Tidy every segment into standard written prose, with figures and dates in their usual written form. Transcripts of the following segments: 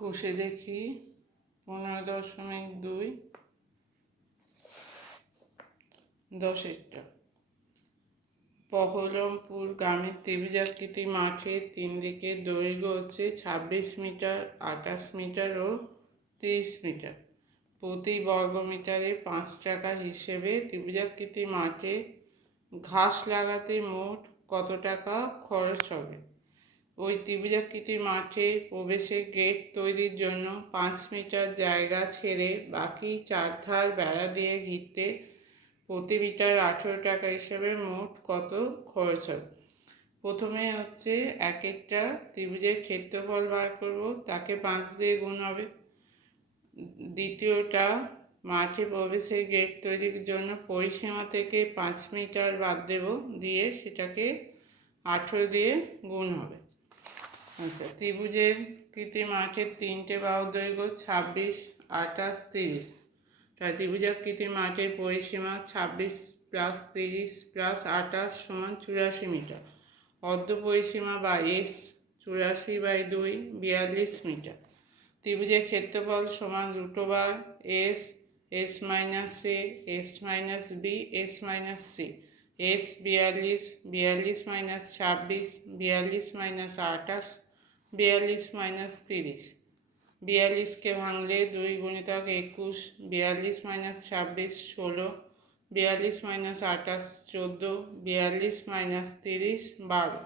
কষে দেখি 15.2 10-টা। বহরমপুর গ্রামের ত্রিভুজাকৃতি মাঠের তিন দিকে দৈর্ঘ্য হচ্ছে 26 মিটার, 28 মিটার ও 30 মিটার। প্রতি বর্গমিটারে 5 টাকা হিসেবে ত্রিভুজাকৃতি মাঠে ঘাস লাগাতে মোট কত টাকা খরচ হবে? ওই ত্রিভুজাকৃতি মাঠে প্রবেশের গেট তৈরির জন্য 5 মিটার জায়গা ছেড়ে বাকি চারধার বেড়া দিয়ে ঘিরতে প্রতি মিটার 18 টাকা হিসেবে মোট কত খরচ হবে? প্রথমে হচ্ছে এক একটা ত্রিভুজের ক্ষেত্রফল বার করব, তাকে 5 দিয়ে গুণ হবে। দ্বিতীয়টা মাঠে প্রবেশের গেট তৈরির জন্য পরিসীমা থেকে 5 মিটার বাদ দেব, দিয়ে সেটাকে 18 দিয়ে গুণ হবে। আচ্ছা, ত্রিভুজের কৃতি মাঠের তিনটে বাহু দৈর্ঘ্য 26, 28, 30। তাই ত্রিভুজাকৃতি মাঠের পরিসীমা 26 + 30 + 28 = 84 মিটার। অর্ধ পরিসীমা বা এস 84/2 42 মিটার। ত্রিভুজের ক্ষেত্রফল সমান √/s, s - a, s - b, s - c। s 42, 42 - 26, 42 - 28, 42 - 30। 42কে ভাঙলে 2 × 21, 42 - 26 16, 42 - 28 14, 42 - 30 12।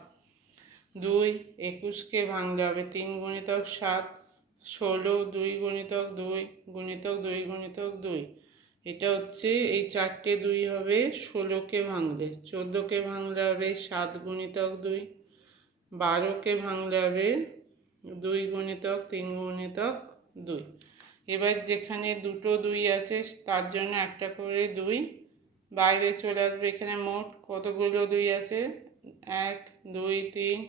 2 21কে ভাঙলে হবে 3 × 7 16, 2 × 2 × 2 × 2। এটা হচ্ছে এই 4টে 2 হবে 16কে ভাঙলে। 14কে ভাঙলে হবে 7 × 2, 12কে ভাঙলে হবে 2 × 3 × 2। এবার যেখানে দুটো 2 আছে তার জন্য একটা করে 2 বাইরে চলে আসবে। এখানে মোট কতগুলো 2 আছে? 1 2 3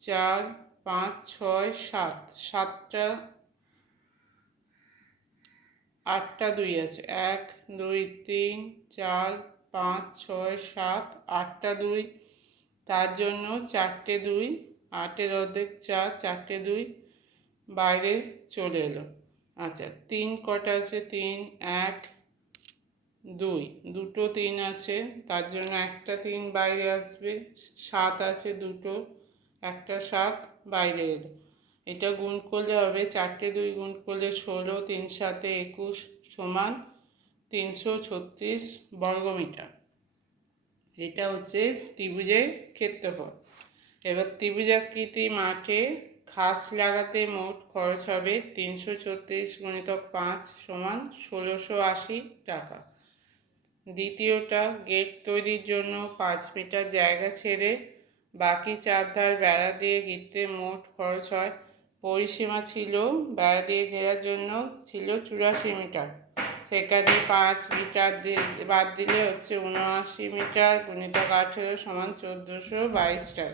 4 5 6 7, 8টা 2 আছে। 1 2 3 4 5 6 7 8টা 2। তার জন্য 4টে 2, 8-এর অর্ধেক 4, 4টে 2 বাইরে চলে এলো। আচ্ছা, 3 কটা আছে? 3 1 2, দুটো 3 আছে, তার জন্য একটা 3 বাইরে আসবে। 7 আছে দুটো, একটা 7 বাইরে এলো। এটা গুণ করলে হবে 4টে 2 গুণ করলে 16, 3 × 7 = 21 = 336 বর্গমিটার। এটা হচ্ছে ত্রিভুজের ক্ষেত্রফল। এবার ত্রিভুজাকৃতি মাঠে ঘাস লাগাতে মোট খরচ হবে 336 × 5 = 1680 টাকা। দ্বিতীয়টা গেট তৈরির জন্য 5 মিটার জায়গা ছেড়ে বাকি চারধার বেড়া দিয়ে ঘিরতে মোট খরচ হয়। পরিসীমা ছিল বেড়া দিয়ে ঘেরার জন্য ছিল 84 মিটার, সেখানে 5 মিটার বাদ দিলে হচ্ছে 79 মিটার × 18 = 1422 টাকা।